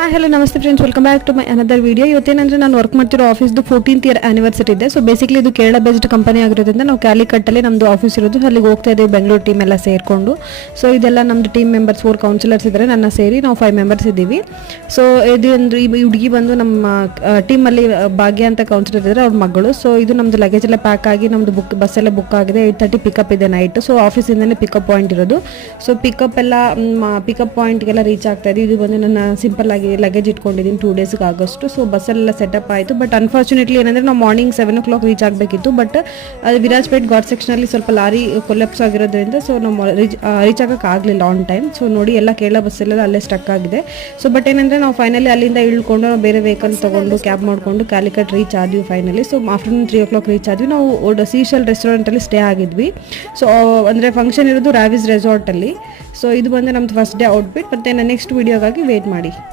Hi hello ನಮಸ್ತೆ friends, welcome back to my another video. ಇವತ್ತೇನಂದರೆ ನಾನು ವರ್ಕ್ ಮಾಡ್ತಿರೋ ಆಫೀಸ್ದು 14th ಇಯರ್ ಆ್ಯನಿವರ್ಸರಿ ಇದೆ. ಸೊ ಬೇಸಿಕಲಿ ಇದು ಕೇರಳ ಬೇಸ್ಡ್ ಕಂಪನಿ ಆಗಿರೋದ್ರಿಂದ ನಾವು ಕ್ಯಾಲಿಕಟ್ಟಲ್ಲಿ ನಮ್ಮದು ಆಫೀಸ್ ಇರೋದು, ಅಲ್ಲಿಗೆ ಹೋಗ್ತಾ ಇದ್ದೀವಿ ಬೆಂಗಳೂರು ಟೀಮ್ ಎಲ್ಲ ಸೇರಿಕೊಂಡು. ಸೊ ಇದೆಲ್ಲ ನಮ್ಮದು ಟೀಮ್ ಮೆಂಬರ್ಸ್ 4 ಕೌನ್ಸಿಲರ್ಸ್ ಇದ್ದಾರೆ, ನನ್ನ ಸೇರಿ ನಾವು 5 ಮೆಂಬರ್ಸ್ ಇದ್ದೀವಿ. ಸೊ ಇದು ಅಂದರೆ ಈ ಹುಡುಗಿ ಬಂದು ನಮ್ಮ ಟೀಮಲ್ಲಿ ಭಾಗ್ಯ ಅಂತ ಕೌನ್ಸಿಲರ್ ಇದ್ದಾರೆ, ಅವ್ರ ಮಗಳು. ಸೊ ಇದು ನಮ್ಮದು ಲಗೇಜ್ ಎಲ್ಲ ಪ್ಯಾಕ್ ಆಗಿ ನಮ್ಮದು ಬಸ್ಸೆಲ್ಲ ಬುಕ್ ಆಗಿದೆ. 8:30 ಪಿಕಪ್ ಇದೆ ನೈಟ್. ಸೊ ಆಫೀಸಿಂದಲೇ ಪಿಕಪ್ ಪಾಯಿಂಟ್ ಇರೋದು. ಸೊ ಪಿಕಪ್ ಪಾಯಿಂಟ್ಗೆಲ್ಲ ರೀಚ್ ಆಗ್ತಾ ಇದೆ. ಇದು ಬಂದು ನನ್ನ ಸಿಂಪಲ್ ಆಗಿ ಲಗೇಜ್ ಇಟ್ಕೊಂಡಿದ್ದೀನಿ 2 ಡೇಸ್ಗೆ ಆಗೋಷ್ಟು. ಸೊ ಬಸ್ಸಲ್ಲೆಲ್ಲ ಸೆಟಪ್ ಆಯಿತು. ಬಟ್ ಅನ್ಫಾರ್ಚುನೇಟ್ಲಿ ಏನಂದರೆ ನಾವು ಮಾರ್ನಿಂಗ್ 7 o'clock ರೀಚ್ ಆಗಬೇಕಿತ್ತು. ಬಟ್ ಅದು ವಿರಾಜ್ಪೇಟ್ ಘಾಟ್ ಸೆಕ್ಷನಲ್ಲಿ ಸ್ವಲ್ಪ ಲಾರಿ ಕೊಲ್ಯಾಪ್ಸ್ ಆಗಿರೋದ್ರಿಂದ ಸೊ ನಾವು ರೀಚ್ ಆಗೋಕ್ಕಾಗಲಿಲ್ಲ ಆನ್ ಟೈಮ್. ಸೊ ನೋಡಿ ಎಲ್ಲ ಕೇರಳ ಬಸ್ಸೆಲ್ಲ ಅಲ್ಲೇ ಸ್ಟಕ್ ಆಗಿದೆ. ಸೊ ಬಟ್ ಏನಂದರೆ ನಾವು ಫೈನಲಿ ಅಲ್ಲಿಂದ ಇಳ್ಕೊಂಡು ಬೇರೆ ವೆಹಿಕಲ್ ತೊಗೊಂಡು ಕ್ಯಾಬ್ ಮಾಡಿಕೊಂಡು ಕ್ಯಾಲಿಕಟ್ ರೀಚ್ ಆದ್ವಿ finally. So afternoon 3 o'clock reach ಆದ್ವಿ. ನಾವು ಸೀಶಲ್ ರೆಸ್ಟೋರೆಂಟಲ್ಲಿ ಸ್ಟೇ ಆಗಿದ್ವಿ. ಸೊ ಅಂದರೆ ಫಂಕ್ಷನ್ ಇರೋದು ರಾವಿಸ್ ರೆಸಾರ್ಟಲ್ಲಿ. ಸೊ ಇದು ಬಂದು ನಮ್ಮದು ಫಸ್ಟ್ ಡೇ ಔಟ್ಫಿಟ್. ಮತ್ತು ನೆಕ್ಸ್ಟ್ ವೀಡಿಯೋಗಾಗಿ ವೇಟ್ ಮಾಡಿ.